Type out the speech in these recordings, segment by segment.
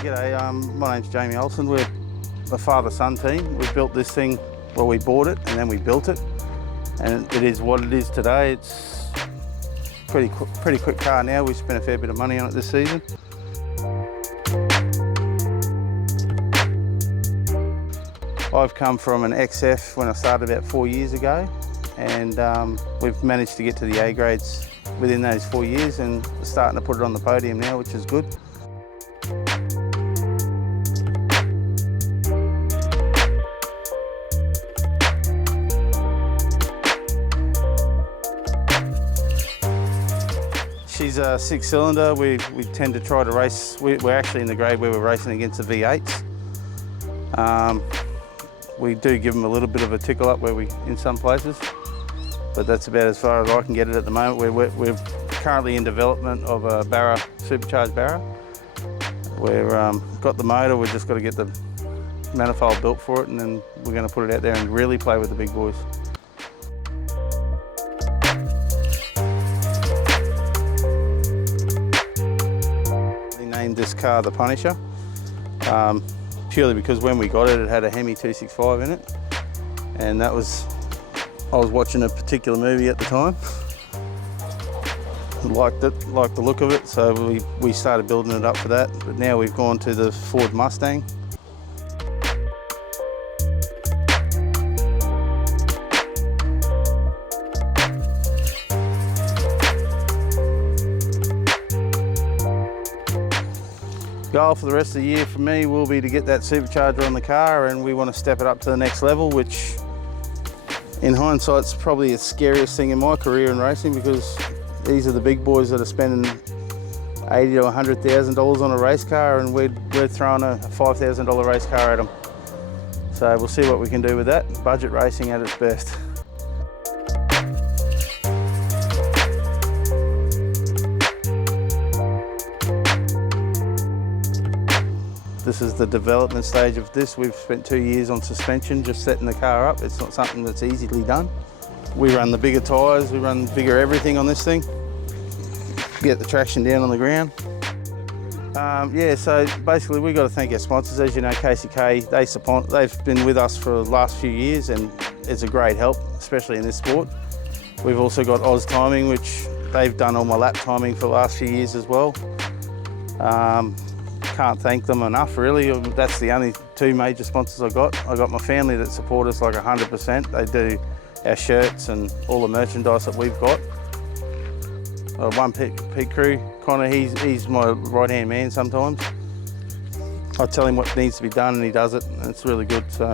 G'day, my name's Jamie Olsen. We're a father-son team. We built this thing, well, we bought it and then we built it. And it is what it is today. It's pretty quick car now. We spent a fair bit of money on it this season. I've come from an XF when I started about 4 years ago, and we've managed to get to the A grades within those 4 years and starting to put it on the podium now, which is good. She's a 6-cylinder. We tend to try to race. We're actually in the grade where we're racing against the V8s. We do give them a little bit of a tickle up in some places, but that's about as far as I can get it at the moment. We're currently in development of a Barra, supercharged Barra. We've got the motor, we've just got to get the manifold built for it, and then we're going to put it out there and really play with the big boys. We named this car the Punisher. Purely because when we got it, it had a Hemi 265 in it, and I was watching a particular movie at the time. Liked it, liked the look of it, so we started building it up for that. But now we've gone to the Ford Mustang. Goal for the rest of the year for me will be to get that supercharger on the car, and we want to step it up to the next level, which in hindsight is probably the scariest thing in my career in racing, because these are the big boys that are spending $80,000 to $100,000 on a race car, and we're throwing a $5,000 race car at them. So we'll see what we can do with that. Budget racing at its best. This is the development stage of this. We've spent 2 years on suspension, just setting the car up. It's not something that's easily done. We run the bigger tyres, we run bigger everything on this thing. Get the traction down on the ground. Yeah, so basically we've got to thank our sponsors. As you know, KCK, they've been with us for the last few years, and it's a great help, especially in this sport. We've also got AusTiming, which they've done all my lap timing for the last few years as well. Can't thank them enough, really. That's the only two major sponsors I've got. I've got my family that support us like 100%. They do our shirts and all the merchandise that we've got. One pit crew, Connor, he's my right-hand man sometimes. I tell him what needs to be done and he does it, and it's really good. So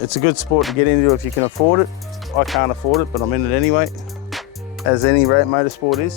it's a good sport to get into if you can afford it. I can't afford it, but I'm in it anyway, as any motorsport is.